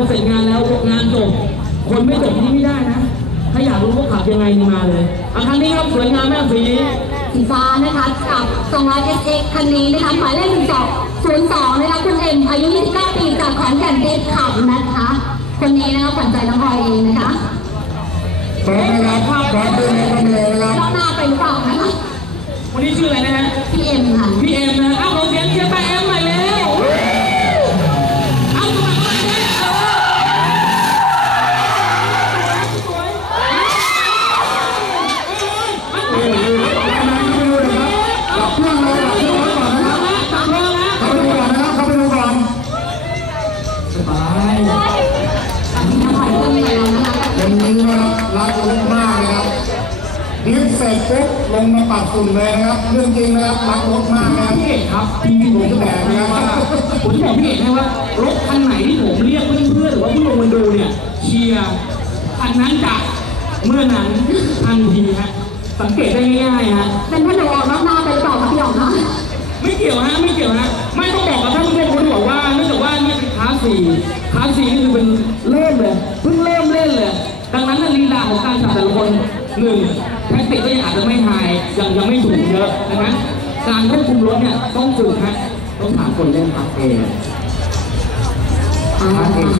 อเสร็จงานแล้วงานจบ คนไม่จบที่นี่ไม่ได้นะ ถ้าอยากรู้ว่าขับยังไงนี่มาเลยอาคันนี้ครับสวยงามแม่สีสีฟ้านะคะกับ200 SX คันนี้นะคะหมายเลข12 02นะคะคุณเอ็มอายุ 29 ปีจากขอนแก่นเดฟขับนะคะคนนี้นะคะขวัญใจน้องพลอยเองนะคะพร้อมนะครับพร้อมด้วยนะครับเลยนะครับรอบหน้าไปหรือเปล่านะคะวันนี้ชื่ออะไรนะฮะพี่เอ็มค่ะพี่เอ็มนะ ดิฟเสร็จปุ๊บลงมาปัดฝุ่นเลยนะครับ เรื่องจริงนะครับรักรถมากนะครับพี่เอกครับจริงๆผมจะบอกนะว่าผมจะบอกพี่เอกนะว่ารถคันไหนที่ผมเรียกเพื่อนๆหรือว่าผู้ลงมาดูเนี่ยเชียร์คันนั้นจะเมื่อนั้นทันทีฮะสังเกตได้ง่ายๆฮะเป็นท่านหนูออกรอบหน้าไปหรือเปล่าคะพี่หยองคะไม่เกี่ยวฮะไม่เกี่ยวฮะไม่ต้องบอกกับท่านผู้ชมคนที่บอกว่าเนื่องจากว่านี่เป็นคลาสสี่คลาสสี่นี่คือเป็นเริ่มเลยเพิ่งเริ่มเล่นเลยดังนั้นน่ะลีลาของการขับแต่ละคน หนึ่งแท็กติกก็ยังอาจจะไม่หายยังยังไม่สูงเยอะนะนั้นการควบคุมรถเนี่ยต้องฝึกฮะต้องถามคนเล่นครับเอง